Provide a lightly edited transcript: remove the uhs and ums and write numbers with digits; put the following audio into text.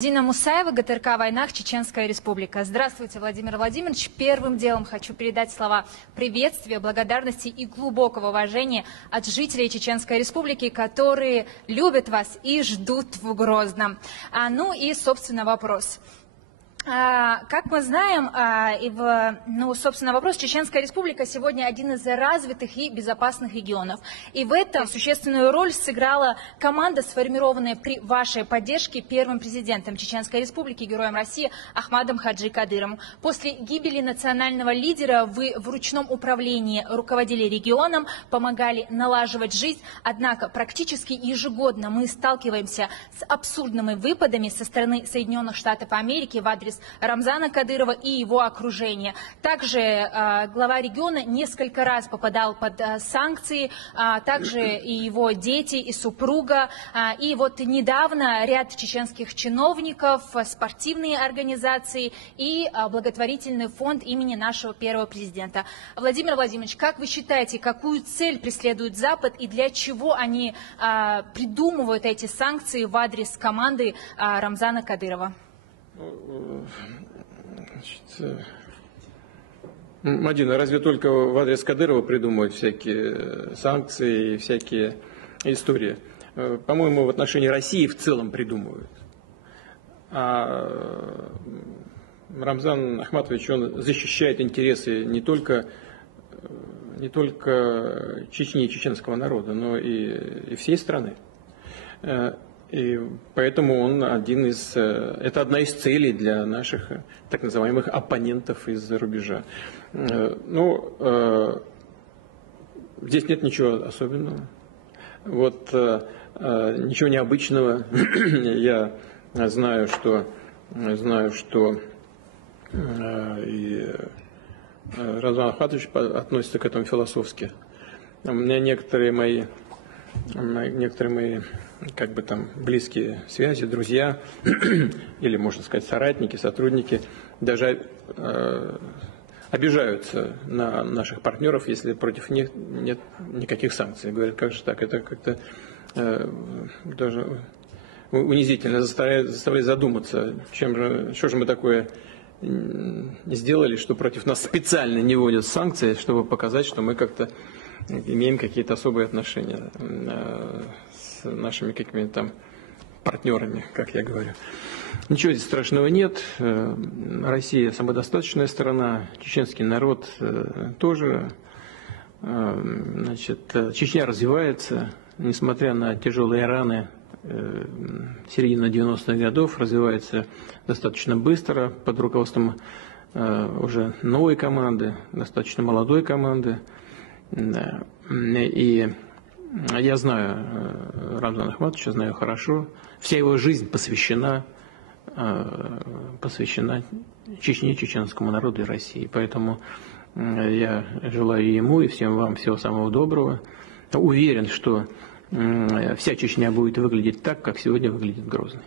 Дина Мусаева, ГТРК «Войнах», Чеченская Республика. Здравствуйте, Владимир Владимирович. Первым делом хочу передать слова приветствия, благодарности и глубокого уважения от жителей Чеченской Республики, которые любят вас и ждут в Грозном. Ну и, собственно, вопрос. Как мы знаем, собственно, вопрос, Чеченская Республика сегодня один из развитых и безопасных регионов. И в этом существенную роль сыграла команда, сформированная при вашей поддержке первым президентом Чеченской Республики, героем России Ахмадом Хаджи Кадыровым. После гибели национального лидера вы в ручном управлении руководили регионом, помогали налаживать жизнь. Однако практически ежегодно мы сталкиваемся с абсурдными выпадами со стороны Соединенных Штатов Америки в адрес Рамзана Кадырова и его окружения. Также глава региона несколько раз попадал под санкции, также и его дети, и супруга. И вот недавно ряд чеченских чиновников, спортивные организации и благотворительный фонд имени нашего первого президента. Владимир Владимирович, как вы считаете, какую цель преследует Запад и для чего они придумывают эти санкции в адрес команды Рамзана Кадырова? Мадина, разве только в адрес Кадырова придумывают всякие санкции и всякие истории? По-моему, в отношении России в целом придумывают. А Рамзан Ахматович, он защищает интересы не только Чечни и чеченского народа, но и всей страны. И поэтому он это одна из целей для наших так называемых оппонентов из-за рубежа. Здесь нет ничего особенного, ничего необычного. Я знаю, что и Рамзан Ахматович относится к этому философски. У меня некоторые мои близкие связи, друзья, или, можно сказать, соратники, сотрудники, даже обижаются на наших партнеров, если против них нет никаких санкций. Говорят, как же так, это как-то даже унизительно, заставляет задуматься, что же мы такое сделали, что против нас специально не вводят санкции, чтобы показать, что мы как-то имеем какие-то особые отношения с нашими какими-то там партнерами, как я говорю. Ничего здесь страшного нет. Россия самодостаточная страна, чеченский народ тоже. Чечня развивается, несмотря на тяжелые раны середины 90-х годов, развивается достаточно быстро под руководством уже новой команды, достаточно молодой команды. И я знаю Рамзана Ахматовича, знаю хорошо. Вся его жизнь посвящена Чечне, чеченскому народу и России. Поэтому я желаю ему и всем вам всего самого доброго. Уверен, что вся Чечня будет выглядеть так, как сегодня выглядит Грозный.